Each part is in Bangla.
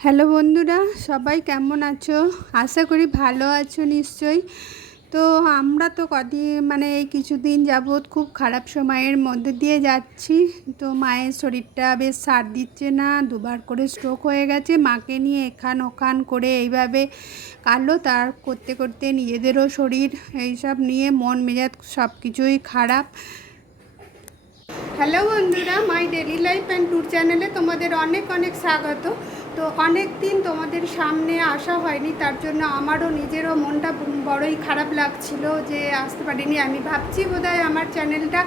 হ্যালো বন্ধুরা, সবাই কেমন আছো? আশা করি ভালো আছো নিশ্চয়ই। তো আমরা তো এই কিছুদিন যাবৎ খুব খারাপ সময়ের মধ্যে দিয়ে যাচ্ছি। তো মায়ের শরীরটা বেশ সাথ দিচ্ছে না, দুবার করে স্ট্রোক হয়ে গেছে। মাকে নিয়ে এখান ওখান করে এইভাবে কাটলো, তার করতে করতে নিজেদেরও শরীর এইসব নিয়ে মন মেজাজ সব কিছুই খারাপ। হ্যালো বন্ধুরা, মাই ডেলি লাইফ অ্যান্ড ট্যুর চ্যানেলে তোমাদের অনেক অনেক স্বাগত। তো অনেক দিন তোমাদের সামনে আসা হয়নি, তার জন্য আমারও নিজেরও মনটা বড়ই খারাপ লাগছিল যে আসতে পারিনি। আমি ভাবছি বোধহয় আমার চ্যানেলটা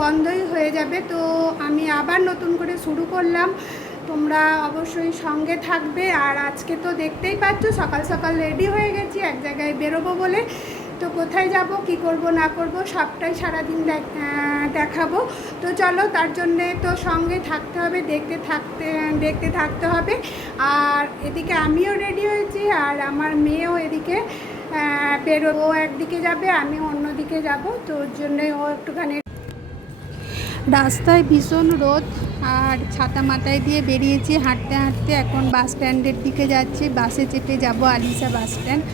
বন্ধই হয়ে যাবে। তো আমি আবার নতুন করে শুরু করলাম, তোমরা অবশ্যই সঙ্গে থাকবে। আর আজকে তো দেখতেই পাচ্ছ সকাল সকাল রেডি হয়ে গেছি এক জায়গায় বেরোবো বলে। তো কোথায় যাব, কি করব না করব সবটাই সারাদিন দেখাবো। তো চলো, তার জন্যে তো সঙ্গে থাকতে হবে, দেখতে থাকতে হবে। আর এদিকে আমিও রেডি হয়েছি, আর আমার মেয়েও এদিকে বেরোবো, একদিকে যাবে আমি অন্যদিকে যাব। তো ওর জন্যে ও একটুখানি রাস্তায় ভীষণ রোদ, আর ছাতা মাথায় দিয়ে বেরিয়েছি হাঁটতে হাঁটতে। এখন বাস স্ট্যান্ডের দিকে যাচ্ছি, বাসে চেপে যাব আলিশা বাস স্ট্যান্ড।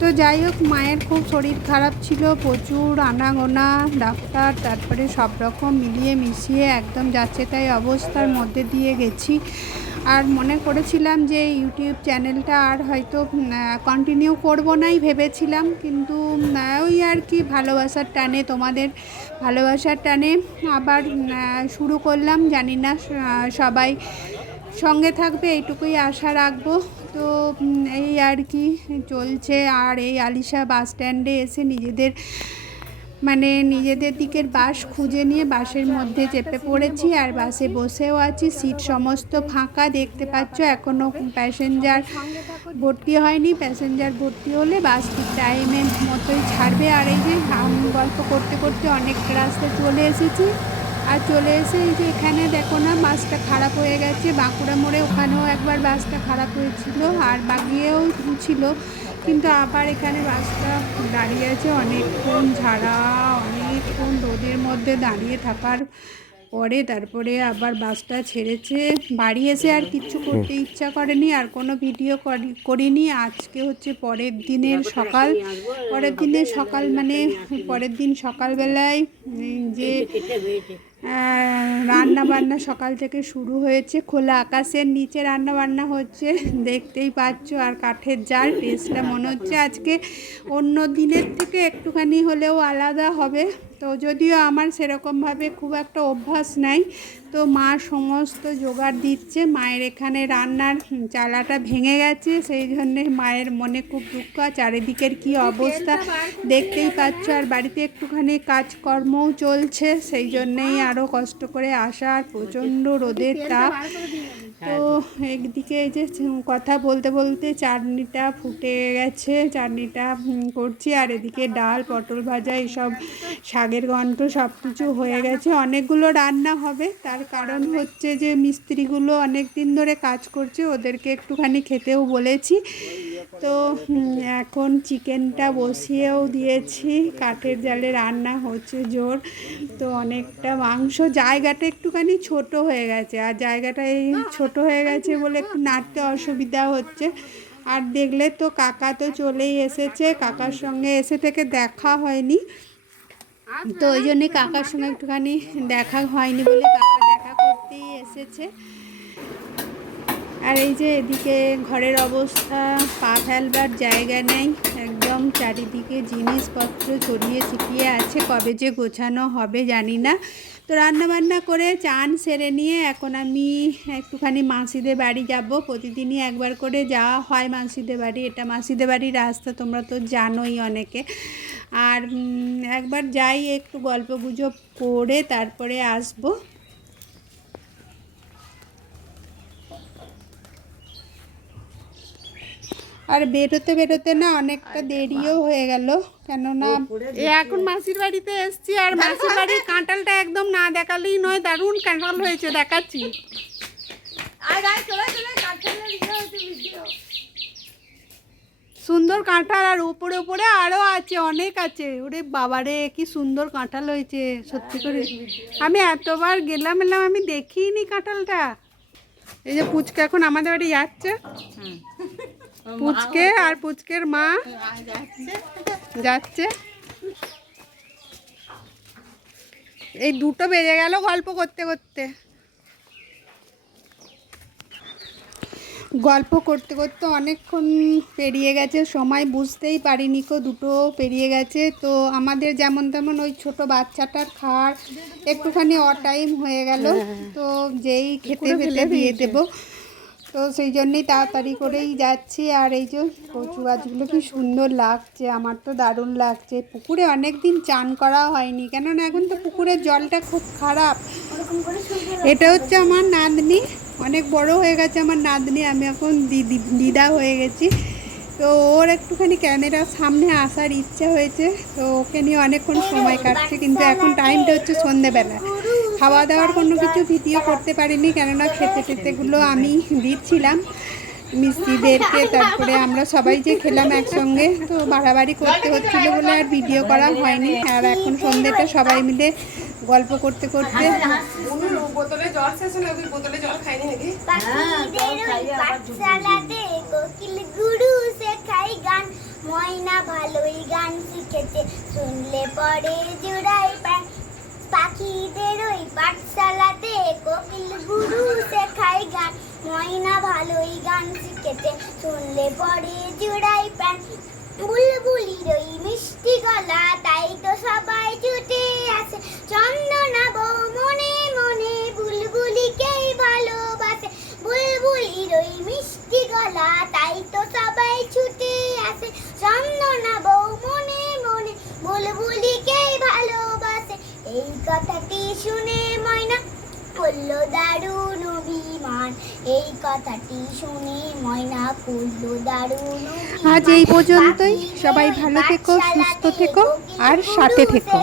তো যাই হোক, মায়ের খুব শরীর খারাপ ছিল, প্রচুর আনাগোনা ডাক্তার, তারপরে সব রকম মিলিয়ে মিশিয়ে একদম যাচ্ছে তাই অবস্থার মধ্যে দিয়ে গেছি। আর মনে করেছিলাম যে ইউটিউব চ্যানেলটা আর হয়তো কন্টিনিউ করব নাই ভেবেছিলাম, কিন্তু ওই আর কি ভালোবাসার টানে, তোমাদের ভালোবাসার টানে আবার শুরু করলাম। জানি না সবাই সঙ্গে থাকবে, এইটুকুই আশা রাখবো। তো এই আর কি চলছে। আর এই আলিশা বাস স্ট্যান্ডে এসে নিজেদের দিকের বাস খুঁজে নিয়ে বাসের মধ্যে চেপে পড়েছি, আর বাসে বসেও আছি। সিট সমস্ত ফাঁকা দেখতে পাচ্ছ, এখনও প্যাসেঞ্জার ভর্তি হয়নি। প্যাসেঞ্জার ভর্তি হলে বাস ঠিক টাইমের মতোই ছাড়বে। আর এই যে গল্প করতে করতে অনেক রাস্তায় চলে এসেছি। আর চলে এসে এই যে এখানে দেখো না, বাসটা খারাপ হয়ে গেছে। বাঁকুড়া মোড়ে ওখানেও একবার বাসটা খারাপ হয়েছিল, আর বাগিয়েও ছিল, কিন্তু আবার এখানে বাসটা দাঁড়িয়ে আছে অনেকক্ষণ ঝাড়া, অনেকক্ষণ রোদের মধ্যে দাঁড়িয়ে থাকার পরে তারপরে আবার বাসটা ছেড়েছে। বাড়ি এসে আর কিচ্ছু করতে ইচ্ছা করেনি, আর কোনো ভিডিও করিনি। আজকে হচ্ছে পরের দিনের সকাল পরের দিন সকালবেলায় যে রান্না বান্না সকাল থেকে শুরু হয়েছে। খোলা আকাশের নিচে রান্না বান্না হচ্ছে, দেখতেই পাচ্ছ। আর কাঠের জাল, টেস্টটা মনে হচ্ছে আজকে অন্য দিনের থেকে একটুখানি হলেও আলাদা হবে। তো যদিও আমার সেরকমভাবে খুব একটা অভ্যাস নাই, তো মা সমস্ত জোগাড় দিচ্ছে। মায়ের এখানে রান্নার চালাটা ভেঙে গেছে, সেই জন্যে মায়ের মনে খুব দুঃখ। চারিদিকের কি অবস্থা দেখতেই পাচ্ছ। আর বাড়িতে একটুখানি কাজকর্মও চলছে, সেই জন্যেই আরও কষ্ট করে আসা। আর প্রচণ্ড রোদের তাপ। তো একদিকে এই যে কথা বলতে বলতে চাটনিটা ফুটে গেছে, চাটনিটা করছি। আর এদিকে ডাল, পটল ভাজা, এইসব শাকের ঘন্ট সব কিছু হয়ে গেছে। অনেকগুলো রান্না হবে, তার কারণ হচ্ছে যে মিস্ত্রিগুলো অনেক দিন ধরে কাজ করছে, ওদেরকে একটুখানি খেতেও বলেছি। তো এখন চিকেনটা বসিয়েও দিয়েছি, কাঠের জালে রান্না হচ্ছে জোর। তো অনেকটা মাংস, জায়গাটা একটুখানি ছোট হয়ে গেছে, আর জায়গাটা এই ছোট হয়ে গেছে বলে একটু নাড়তে অসুবিধা হচ্ছে। আর দেখলে তো কাকা তো চলেই এসেছে, কাকার সঙ্গে এসে থেকে দেখা হয়নি, তো ওই জন্যে কাকার সঙ্গে একটুখানি দেখা হয়নি বলে কাকা দেখা করতেই এসেছে। আর এই যে এদিকে ঘরের অবস্থা, পা ফেলবার জায়গা নেই, একদম চারিদিকে জিনিসপত্র ছড়িয়ে ছিটিয়ে আছে। কবে যে গোছানো হবে জানি না। তো রান্নাবান্না করে চান সেরে নিয়ে এখন আমি একটুখানি মাসিদের বাড়ি যাব। প্রতিদিনই একবার করে যাওয়া হয় মাসিদের বাড়ি, এটা মাসিদের বাড়ির রাস্তা, তোমরা তো জানোই অনেকে। আর একবার যাই, একটু গল্প গুজব করে তারপরে আসবো। আর বেরোতে বেরোতে না অনেকটা দেরিও হয়ে গেল, কেননা এখন মাসির বাড়িতে এসছি। আর মাসির বাড়ির কাঁঠালটা একদম না দেখালেই নয়, দারুণ কাঁঠাল হয়েছে, দেখাচ্ছি। সুন্দর কাঁঠাল, আর উপরে উপরে আরও আছে, অনেক আছে। ওরে বাবারে, কি সুন্দর কাঁঠাল হয়েছে সত্যি করে। আমি এতবার গেলাম আমি দেখিনি কাঁঠালটা। এই যে পুচকে এখন আমাদের বাড়ি যাচ্ছে, পুচকে আর পুচকের মা যাচ্ছে। এই 2টো বেজে গেল গল্প করতে করতে, গল্প করতে করতে অনেকক্ষণ পেরিয়ে গেছে, সময় বুঝতেই পারিনি কো 2টো পেরিয়ে গেছে। তো আমাদের যেমন তেমন ওই ছোট বাচ্চাটার খাওয়ার একটুখানি অটাইম হয়ে গেল, তো যেই খেতে ফেলে দিয়ে দেবো, তো সেই জন্যেই তাড়াতাড়ি করেই যাচ্ছি। আর এই যে কচু গাছগুলো কি সুন্দর লাগছে, আমার তো দারুণ লাগছে। পুকুরে অনেক দিন চান করা হয়নি, কেননা এখন তো পুকুরের জলটা খুব খারাপ। এটা হচ্ছে আমার নাতনি, অনেক বড় হয়ে গেছে আমার নাতনি, আমি এখন দিদা হয়ে গেছি। তো ওর একটুখানি ক্যামেরার সামনে আসার ইচ্ছা হয়েছে, তো ওকে নিয়ে অনেকক্ষণ সময় কাটছে। কিন্তু এখন টাইমটা হচ্ছে সন্ধেবেলা, খাওয়া দাওয়ার কোনো কিছু ভিডিও করতে পারিনি, কেননা খেতেগুলো আমি দিচ্ছিলাম মিস্ত্রিদেরকে, তারপরে আমরা সবাই যে খেলাম একসঙ্গে, তো বাড়াবাড়ি করতে হচ্ছিলো বলে আর ভিডিও করা হয়নি। আর এখন সন্ধেটা সবাই মিলে গল্প করতে করতে বোতলে জল শেষ হলো, বোতলে জল খাইনি নাকি? ময়না ভালোই গান শিখেছে, শুনলে পরে জোড়াই পায়। পাখিদের ওই পাঠশালাতে কোকিল গুরু শেখায় গান, ময়না ভালোই গান শিখেছে, শুনলে পরে জোড়াই প্রাণ। বুলবুলির ওই মিষ্টি গলা, তাই তো সবাই ছুটে আসে। চন্দনা বউ মনে মনে বুলবুলিকেই ভালোবাসে। বুলবুলির ওই মিষ্টি গলা, তাই তো সবাই ছুটে আসে। চন্দনা বউ মনে মনে বুলবুলিকেই ভালোবাসে। এই কথাটি শুনে ময়না করলো দারুণ অভিমান, এই কথাটি শুনে ময়না করলো দারুণ অভিমান। আজ এই পর্যন্তই, সবাই ভালো থেকো, সুস্থ থেকো আর সাথে থেকো।